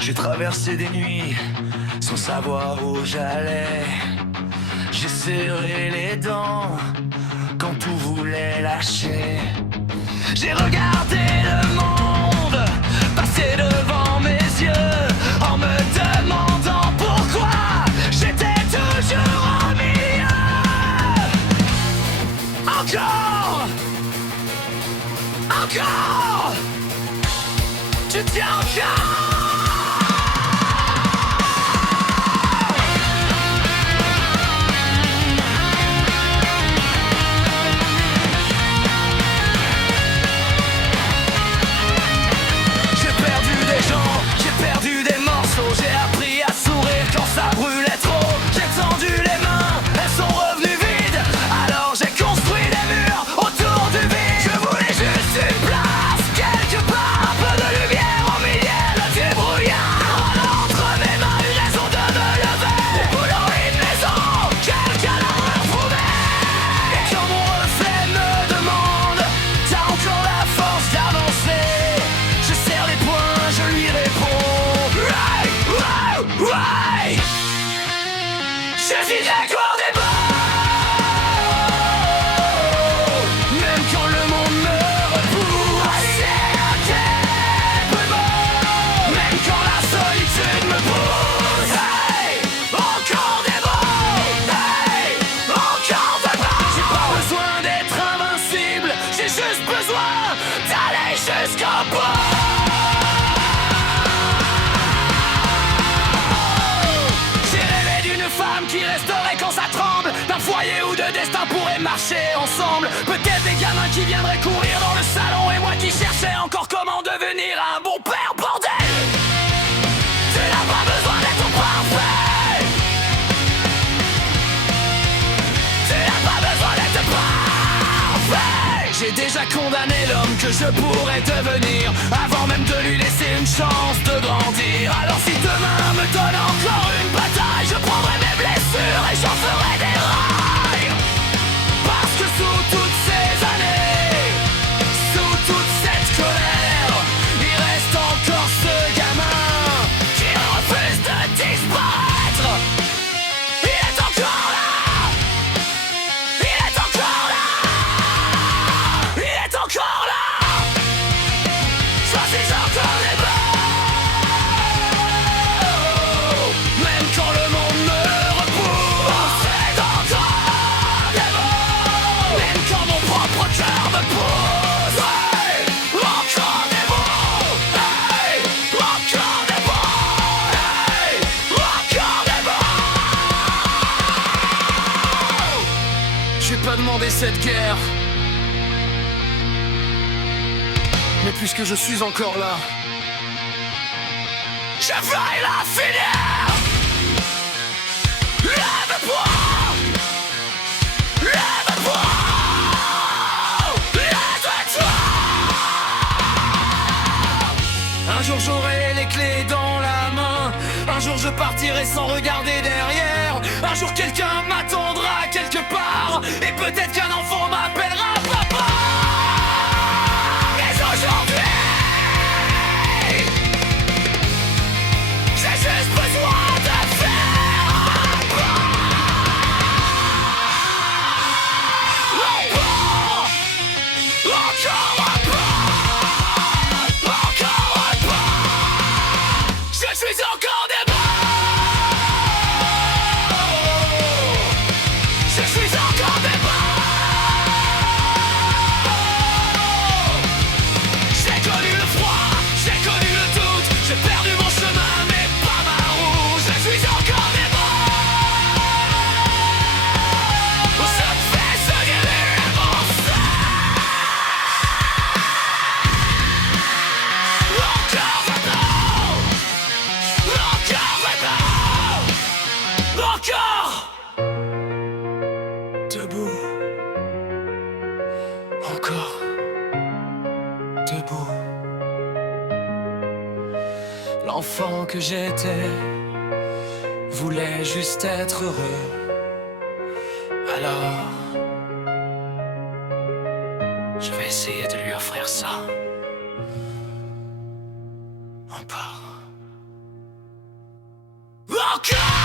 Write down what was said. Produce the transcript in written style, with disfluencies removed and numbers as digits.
J'ai traversé des nuits sans savoir où j'allais. J'ai serré les dents quand tout voulait lâcher. J'ai regardé le monde passer devant mes yeux en me demandant pourquoi j'étais toujours au milieu. Encore, encore, tu tiens encore. J'ai perdu des morceaux, j'ai appris à sourire quand ça brûlait trop. J'ai tendu les mains, elles sont revenues vides. Alors j'ai construit des murs autour du vide. Je voulais juste une place, quelque part, un peu de lumière au milieu du brouillard. Entre mes mains, une raison de me lever. Des boulot, une maison, quelqu'un à retrouver. Et quand mon reflet me demande, t'as encore la force d'avancer, je serre les poings, je lui réponds. Ouais, je suis d'accord des mots. Même quand le monde me repousse, c'est un peu de mots. Même quand la solitude me pousse. Hey, encore des mots. Hey, encore des mots. J'ai pas besoin d'être invincible, j'ai juste besoin d'aller jusqu'au bout. Qui resterait quand ça tremble, d'un foyer où deux destins pourraient marcher ensemble. Peut-être des gamins qui viendraient courir dans le salon, et moi qui cherchais encore comment devenir un bon père, bordel. Tu n'as pas besoin d'être parfait. Tu n'as pas besoin d'être parfait. J'ai déjà condamné l'homme que je pourrais devenir avant même de lui laisser une chance de grandir. Alors si demain me donne encore une bataille, je prendrai mes blessures et j'en ferai des rails. Parce que sous toutes ces années, sous toute cette colère, il reste encore ce gamin qui refuse de disparaître. Il est encore là. Il est encore là. Il est encore là. Choisis encore les mots. Même quand le monde me repousse, c'est encore des mots. Même quand mon propre cœur me pousse, hey, encore des mots. Hey, encore des mots. Hey, encore des mots. J'ai pas demandé cette guerre, mais puisque je suis encore là, je vais la finir. Lève-toi. Lève-toi. Lève-toi. Un jour j'aurai les clés dans la main. Un jour je partirai sans regarder derrière. Un jour quelqu'un m'attendra quelque part, et peut-être qu'un enfant m'appellera papa. Mais aujourd'hui, j'ai juste besoin de faire un pas. Un pas. Encore un pas. Encore un pas. Je suis encore des mots. Je suis encore des mots. J'ai connu le froid, j'ai connu le doute, j'ai perdu mon chemin mais pas ma route. Je suis encore des mots. Je fais se guérir mon sang. Encore maintenant. Encore maintenant. Encore. Debout. Encore. Debout. L'enfant que j'étais voulait juste être heureux. Alors, je vais essayer de lui offrir ça. Un pas. cœur.